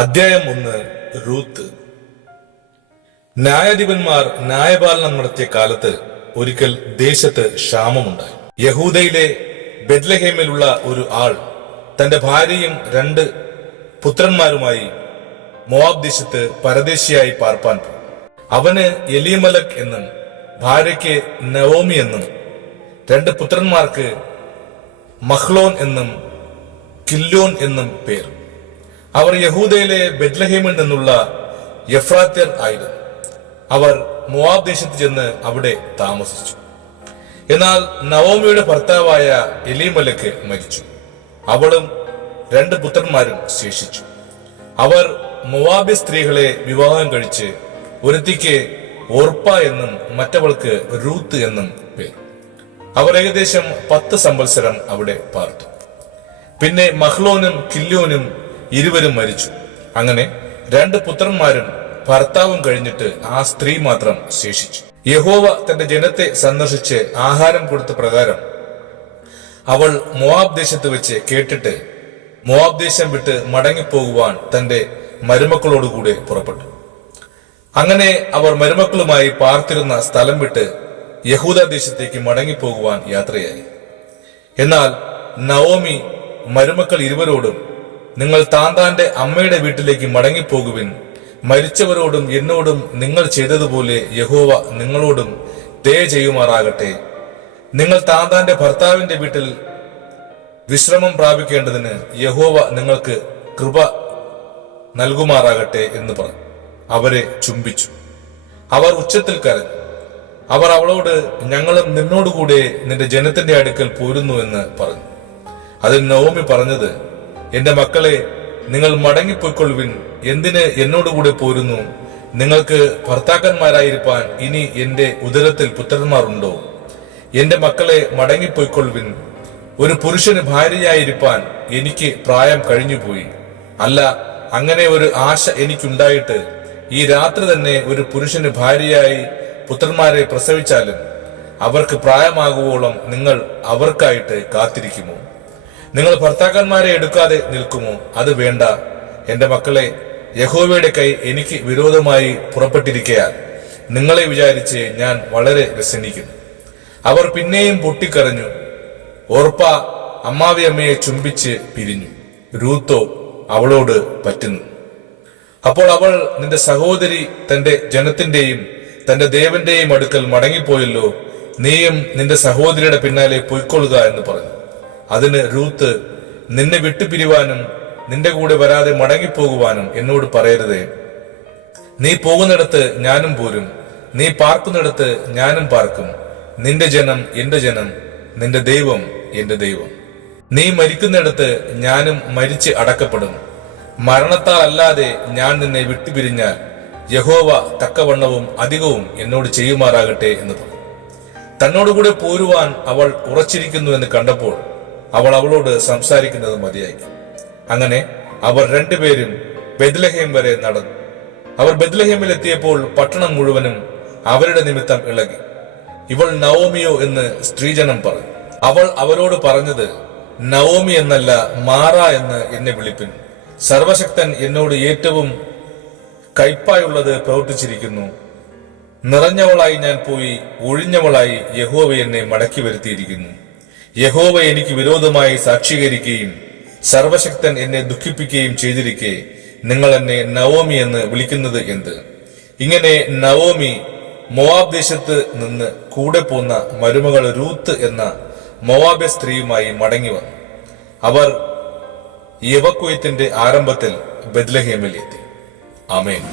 അധ്യായം 1. റൂത്ത്. ന്യായാധിപന്മാർ ന്യായപാലനം നടത്തിയ കാലത്ത് ഒരിക്കൽ ദേശത്ത് ക്ഷാമമുണ്ടായി. യഹൂദയിലെ ബെത്ലഹേമിലുള്ള ഒരു ആൾ തന്റെ ഭാര്യയും 2 പുത്രന്മാരുമായി മോവാബ് ദേശത്ത് പരദേശിയായി പാർപ്പാൻ പോയി. അവന് എലീമലക് എന്നും ഭാര്യയ്ക്ക് നവോമി എന്നും 2 പുത്രന്മാർക്ക് മഹ്ലോൻ എന്നും കില്ലോൻ എന്നും പേർ. അവർ യഹൂദയിലെ ബെത്ലഹേമിൽ നിന്നുള്ള എഫ്രാത്യർ ആയിരുന്നു. അവർ മോവാബ് ദേശത്ത് ചെന്ന് അവിടെ താമസിച്ചു. എന്നാൽ നവോമിയുടെ ഭർത്താവായ എലീമലക്ക് മരിച്ചു. അവളും 2 പുത്രന്മാരും ശേഷിച്ചു. അവർ മോവാബി സ്ത്രീകളെ വിവാഹം കഴിച്ച് ഒരുത്തിക്ക് ഓർപ്പ എന്നും മറ്റവൾക്ക് റൂത്ത് എന്നും പേർ. അവർ ഏകദേശം 10 സംവത്സരം അവിടെ പാർത്തു. പിന്നെ മഹ്ലോനും കില്യോനും ഇരുവരും മരിച്ചു. അങ്ങനെ 2 പുത്രന്മാരും ഭർത്താവും കഴിഞ്ഞിട്ട് ആ സ്ത്രീ മാത്രം ശേഷിച്ചു. യഹോവ തന്റെ ജനത്തെ സന്ദർശിച്ച് ആഹാരം കൊടുത്ത പ്രകാരം അവൾ മോവാബ് ദേശത്ത് വെച്ച് കേട്ടിട്ട് മോവാബ് ദേശം വിട്ട് മടങ്ങിപ്പോകുവാൻ തന്റെ മരുമക്കളോടുകൂടെ പുറപ്പെട്ടു. അങ്ങനെ അവർ മരുമക്കളുമായി പാർത്തിരുന്ന സ്ഥലം വിട്ട് യഹൂദ ദേശത്തേക്ക് മടങ്ങിപ്പോകുവാൻ യാത്രയായി. എന്നാൽ നവോമി മരുമക്കൾ ഇരുവരോടും, നിങ്ങൾ താന്താന്റെ അമ്മയുടെ വീട്ടിലേക്ക് മടങ്ങിപ്പോകുവിൻ. മരിച്ചവരോടും എന്നോടും നിങ്ങൾ ചെയ്തതുപോലെ യഹോവ നിങ്ങളോടും ദയ ചെയ്യുമാറാകട്ടെ. നിങ്ങൾ താന്താന്റെ ഭർത്താവിന്റെ വീട്ടിൽ വിശ്രമം പ്രാപിക്കേണ്ടതിന് യഹോവ നിങ്ങൾക്ക് കൃപ നൽകുമാറാകട്ടെ എന്ന് പറഞ്ഞു അവരെ ചുംബിച്ചു. അവർ ഉച്ചത്തിൽ കരഞ്ഞു. അവർ അവളോട്, ഞങ്ങളും നിന്നോടുകൂടെ നിന്റെ ജനത്തിന്റെ അടുക്കൽ പോരുന്നു എന്ന് പറഞ്ഞു. അതിൽ നവോമി പറഞ്ഞത്, എന്റെ മക്കളെ, നിങ്ങൾ മടങ്ങിപ്പോയിക്കൊള്ളുവിൻ. എന്തിന് എന്നോടുകൂടെ പോരുന്നു? നിങ്ങൾക്ക് ഭർത്താക്കന്മാരായിരിക്കാൻ ഇനി എന്റെ ഉദരത്തിൽ പുത്രന്മാർ ഉണ്ടോ? എന്റെ മക്കളെ, മടങ്ങിപ്പോയിക്കൊള്ളുവിൻ. ഒരു പുരുഷന് ഭാര്യയായിരിക്കാൻ എനിക്ക് പ്രായം കഴിഞ്ഞുപോയി. അല്ല, അങ്ങനെ ഒരു ആശ എനിക്കുണ്ടായിട്ട് ഈ രാത്രി തന്നെ ഒരു പുരുഷന് ഭാര്യയായി പുത്രന്മാരെ പ്രസവിച്ചാലും അവർക്ക് പ്രായമാകുവോളം നിങ്ങൾ അവർക്കായിട്ട് കാത്തിരിക്കുമോ? നിങ്ങൾ ഭർത്താക്കന്മാരെ എടുക്കാതെ നിൽക്കുമോ? അത് വേണ്ട. എന്റെ മക്കളെ, യഹോവയുടെ കൈ എനിക്ക് വിരോധമായി പുറപ്പെട്ടിരിക്കയാൽ നിങ്ങളെ വിചാരിച്ച് ഞാൻ വളരെ വ്യസനിക്കുന്നു. അവർ പിന്നെയും പൊട്ടിക്കരഞ്ഞു. ഓർപ്പ അമ്മാവി അമ്മയെ ചുംബിച്ച് പിരിഞ്ഞു. രൂത്തോ അവളോട് പറ്റുന്നു. അപ്പോൾ അവൾ, നിന്റെ സഹോദരി തന്റെ ജനത്തിന്റെയും തന്റെ ദേവന്റെയും അടുക്കൽ മടങ്ങിപ്പോയല്ലോ, നീയും നിന്റെ സഹോദരിയുടെ പിന്നാലെ പൊയ്ക്കൊള്ളുക എന്ന് പറഞ്ഞു. അതിന് രൂത്ത്, നിന്നെ വിട്ടുപിരിവാനും നിന്റെ കൂടെ വരാതെ മടങ്ങിപ്പോകുവാനും എന്നോട് പറയരുതേ. നീ പോകുന്നിടത്ത് ഞാനും പോരും, നീ പാർക്കുന്നിടത്ത് ഞാനും പാർക്കും. നിന്റെ ജനം എന്റെ ജനം, നിന്റെ ദൈവം എന്റെ ദൈവം. നീ മരിക്കുന്നിടത്ത് ഞാനും മരിച്ച് അടക്കപ്പെടും. മരണത്താൽ അല്ലാതെ ഞാൻ നിന്നെ വിട്ടുപിരിഞ്ഞാൽ യഹോവ തക്കവണ്ണവും അധികവും എന്നോട് ചെയ്യുമാറാകട്ടെ എന്ന് പറഞ്ഞു. തന്നോടുകൂടെ പോരുവാൻ അവൾ ഉറച്ചിരിക്കുന്നു എന്ന് കണ്ടപ്പോൾ അവൾ അവളോട് സംസാരിക്കുന്നത് മതിയാക്കി. അങ്ങനെ അവർ 2 പേരും ബെത്ലഹേം വരെ നടന്നു. അവർ ബെത്ലഹേമിൽ എത്തിയപ്പോൾ പട്ടണം മുഴുവനും അവരുടെ നിമിത്തം ഇളകി. ഇവൾ നവോമിയോ എന്ന് സ്ത്രീജനം പറഞ്ഞു. അവൾ അവരോട് പറഞ്ഞത്, നവോമി എന്നല്ല, മാറ എന്ന് എന്നെ വിളിപ്പിൻ. സർവശക്തൻ എന്നോട് ഏറ്റവും കയ്പായുള്ളത് പ്രവർത്തിച്ചിരിക്കുന്നു. നിറഞ്ഞവളായി ഞാൻ പോയി ഒഴിഞ്ഞവളായി യഹോവ എന്നെ മടക്കി വരുത്തിയിരിക്കുന്നു. യഹോവ എനിക്ക് വിരോധമായി സാക്ഷീകരിക്കുകയും സർവശക്തൻ എന്നെ ദുഃഖിപ്പിക്കുകയും ചെയ്തിരിക്കെ നിങ്ങൾ എന്നെ നവോമി എന്ന് വിളിക്കുന്നത് എന്ത്? ഇങ്ങനെ നവോമി മോവാബ് ദേശത്ത് നിന്ന് കൂടെ പോന്ന മരുമകൾ രൂത്ത് എന്ന മോവാബെ സ്ത്രീയുമായി മടങ്ങി വന്നു. അവർ യവക്കൊയ്ത്തിന്റെ ആരംഭത്തിൽ ബെത്ലഹേമിൽ എത്തി. ആമേൻ.